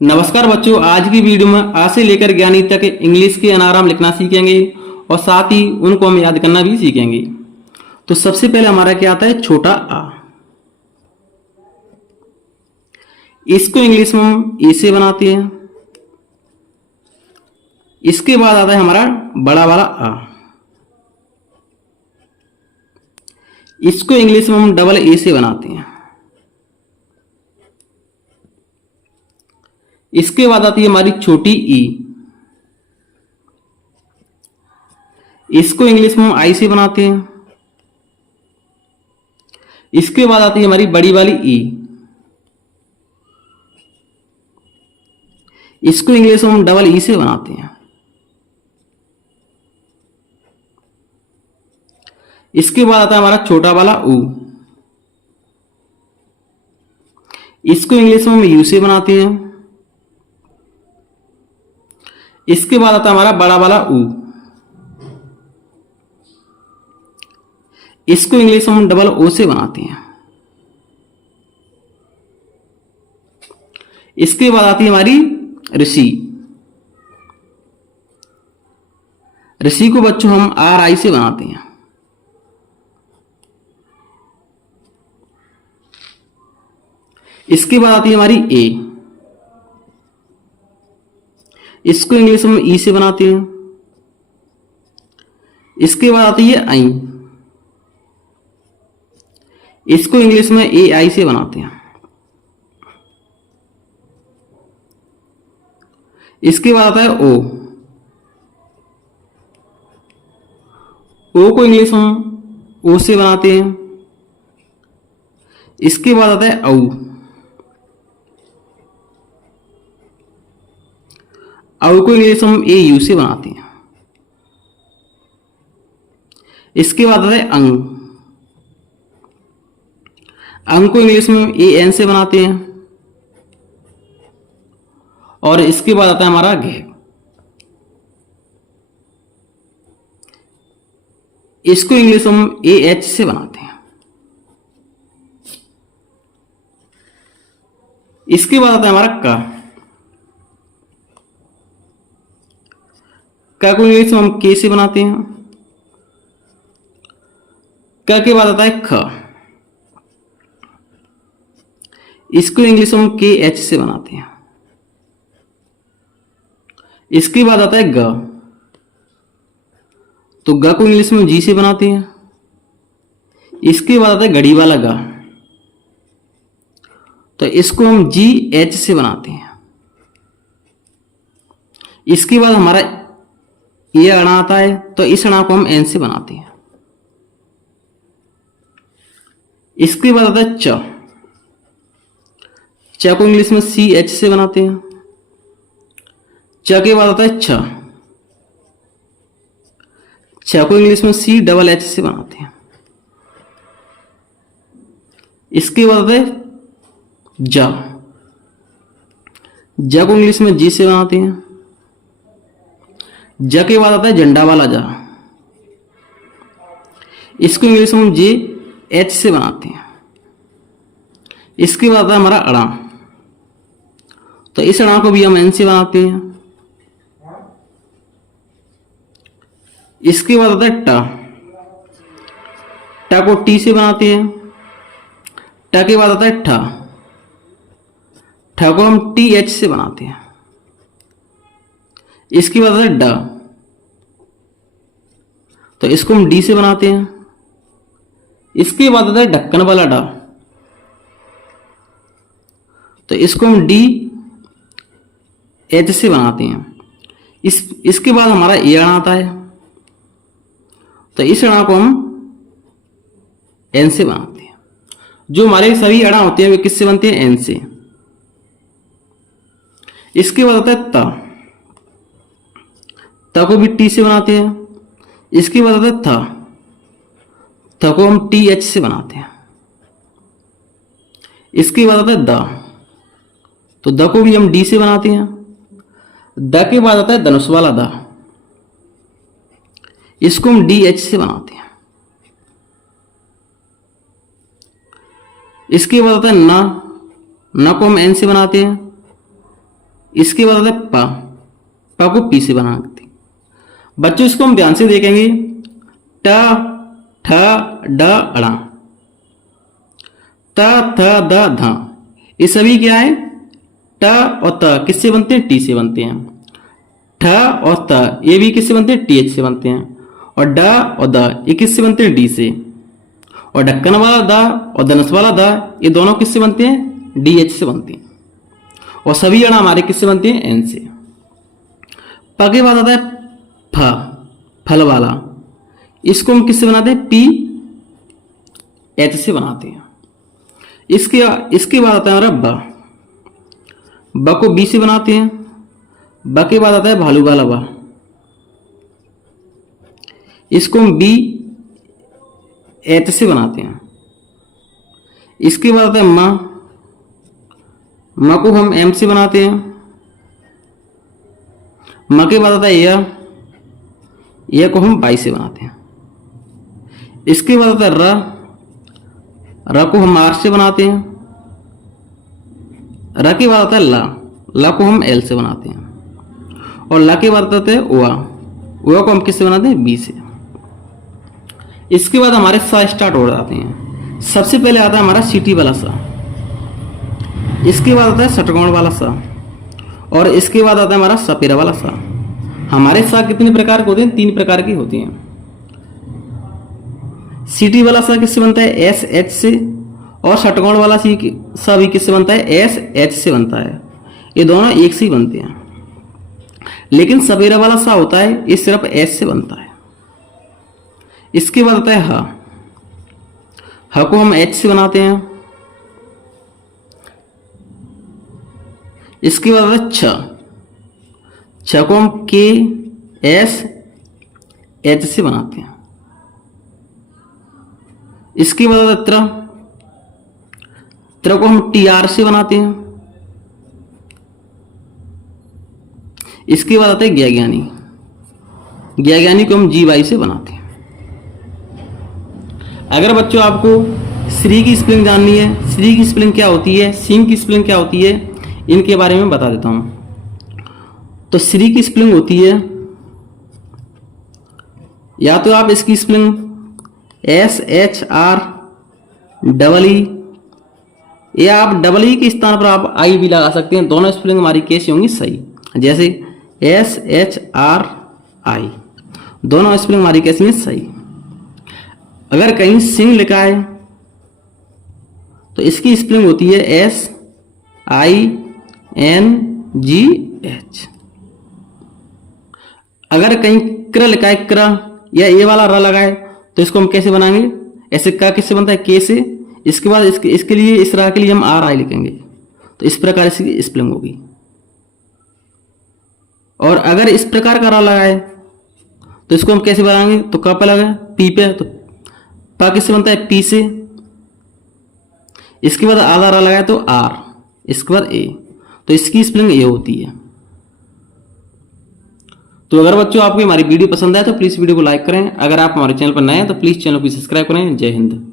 नमस्कार बच्चों, आज की वीडियो में आ से लेकर ज्ञानी तक इंग्लिश के अनाराम लिखना सीखेंगे और साथ ही उनको हम याद करना भी सीखेंगे। तो सबसे पहले हमारा क्या आता है, छोटा आ। इसको इंग्लिश में हम ए से बनाते हैं। इसके बाद आता है हमारा बड़ा वाला आ। इसको इंग्लिश में हम डबल ए से बनाते हैं। इसके बाद आती है हमारी छोटी ई। इसको इंग्लिश में हम आई से बनाते हैं। इसके बाद आती है हमारी बड़ी वाली ई। इसको इंग्लिश में हम डबल ई से बनाते हैं। इसके बाद आता है हमारा छोटा वाला ऊ। इसको इंग्लिश में हम यू से बनाते हैं। इसके बाद आता है हमारा बड़ा वाला ऊ। इसको इंग्लिश में हम डबल ओ से बनाते हैं। इसके बाद आती है हमारी ऋषि। ऋषि को बच्चों हम आर आई से बनाते हैं। इसके बाद आती है हमारी ए। इसको इंग्लिश में ई से बनाते हैं। इसके बाद आती है आई। इसको इंग्लिश में ए आई से बनाते हैं। इसके बाद आता है ओ। ओ को इंग्लिश में ओ से बनाते हैं। इसके बाद आता है औ। औ को इंग्लिश में हम ए यू से बनाते हैं। इसके बाद आता है अंग। अंग को इंग्लिश में ए एन से बनाते हैं। और इसके बाद आता है हमारा घ। इसको इंग्लिश में हम ए एच से बनाते हैं। इसके बाद आता है हमारा क। क को इंग्लिश में हम के से बनाते हैं। क के बाद आता है ख। इसको इंग्लिश में हम के एच से बनाते हैं। इसके बाद आता है ग। तो ग को इंग्लिश में जी से बनाते हैं। इसके बाद आता है घड़ी वाला ग। तो इसको हम जी एच से बनाते हैं। इसके बाद हमारा ये अणा आता है, तो इस अणा को हम एन से बनाते हैं। इसके बाद आता है च। च को इंग्लिश में सी एच से बनाते हैं। च के बाद आता है छ। छ को इंग्लिश में सी डबल एच से बनाते हैं। इसके बाद आता है ज। ज को इंग्लिश में जी से बनाते हैं। ज के बाद आता है झंडा वाला जा। इसको इंग्लिश में हम जे एच से बनाते हैं। इसके बाद आता है हमारा अड़ा। तो इस अड़ा को भी हम एन से बनाते हैं। इसके बाद आता है ट। ट को टी से बनाते हैं। ट के बाद आता है ठ। ठ को हम टी एच से बनाते हैं। इसके बाद आता है ड। तो इसको हम डी से बनाते हैं। इसके बाद आता है ढक्कन वाला ड। तो इसको हम डी एच से बनाते हैं। इसके बाद हमारा ए अणा आता है। तो इस अणा को हम एन से बनाते हैं। जो हमारे सभी अणा होते हैं वे किससे बनते हैं, एन से। इसके बाद आता है त। त को भी टी से बनाते हैं। इसके बाद आता है थ। थ को हम टी एच से बनाते हैं। इसके बाद आता है द। तो द को भी हम डी से बनाते हैं। द के बाद आता है धनुष वाला द। इसको हम डी एच से बनाते हैं। इसके बाद आता है न। न को हम एन से बनाते हैं। इसके बाद आता है प, प को पी से बनाते हैं। बच्चों इसको हम ध्यान से देखेंगे, ट ठ ड अड़ा, त थ द ध, ये सभी क्या है, ट और त किससे बनते हैं, टी से बनते हैं। ठ और त ये भी किससे बनते हैं, टी एच से बनते हैं। और ड और द ये किससे बनते हैं, डी से। और ढक्कन वाला द और धनुष वाला द ये दोनों किससे बनते हैं, डी एच से बनते हैं। और सभी अड़ा हमारे किससे बनते हैं, एन से। प के बाद आता है फ, फल वाला, इसको हम किससे बनाते हैं, पी एच से बनाते हैं। इसके बाद आता है हमारा ब, ब को बी से बनाते हैं। ब के बाद आता है भालू वाला ब, इसको हम बी एच से बनाते हैं। इसके बाद आता है म को हम एम से बनाते हैं। म के बाद आता है य को हम बाई से बनाते हैं। इसके बाद आता है र को हम आर से बनाते हैं। र के बाद आता है ला को हम एल से बनाते हैं। और ला के बाद आता है उआ को हम किससे बनाते हैं, बी से। इसके बाद हमारे सा स्टार्ट हो जाते हैं। सबसे पहले आता है हमारा सीटी वाला सा, इसके बाद आता है षटकोण वाला सा, और इसके बाद आता है हमारा सपेरा वाला सा। हमारे सा कितने प्रकार के होते हैं, 3 प्रकार के होते हैं। सीटी वाला सा किससे बनता है, एस एच से। और षटकोण वाला सा भी किससे बनता है, एस एच से बनता है। ये दोनों एक से ही बनते हैं। लेकिन सपेरा वाला सा होता है, ये सिर्फ एस से बनता है। इसके बाद आता है ह को हम एच से बनाते हैं। इसके बाद आता है छ को हम के एस एच से बनाते हैं। इसके बाद आता है त्र को हम टी आर से बनाते हैं। इसके बाद आता है ज्ञानी को हम जी वाई से बनाते हैं। अगर बच्चों आपको श्री की स्पेलिंग जाननी है, श्री की स्पेलिंग क्या होती है, सिंह की स्पेलिंग क्या होती है, इनके बारे में बता देता हूं। तो श्री की स्पेलिंग होती है, या तो आप इसकी spelling S H R double E, या आप डबल ई के स्थान पर आप आई भी लगा सकते हैं। दोनों स्पेलिंग हमारी कैसी होंगी, सही। जैसे एस एच आर आई, दोनों स्पेलिंग हमारी कैसी है, सही। अगर कहीं सिंह लिखा है तो इसकी स्पेलिंग होती है S I N G H. अगर कहीं क्र लिखा है, क्र या ए वाला र लगा है, तो इसको हम कैसे बनाएंगे, ऐसे का किससे बनता है, के से। इसके बाद इसके लिए, इस रा के लिए हम आर आई लिखेंगे। तो इस प्रकार इसकी स्पेलिंग होगी। और अगर इस प्रकार का रा लगा है तो इसको हम कैसे बनाएंगे, तो क पे लगा पी पे, तो पा किससे बनता है, पी से। इसके बाद आधा रा लगाए तो आर, इसके बाद ए, तो इसकी स्पेलिंग ए होती है। तो अगर बच्चों आपको हमारी वीडियो पसंद आए तो प्लीज वीडियो को लाइक करें। अगर आप हमारे चैनल पर नए हैं तो प्लीज चैनल को सब्सक्राइब करें। जय हिंद।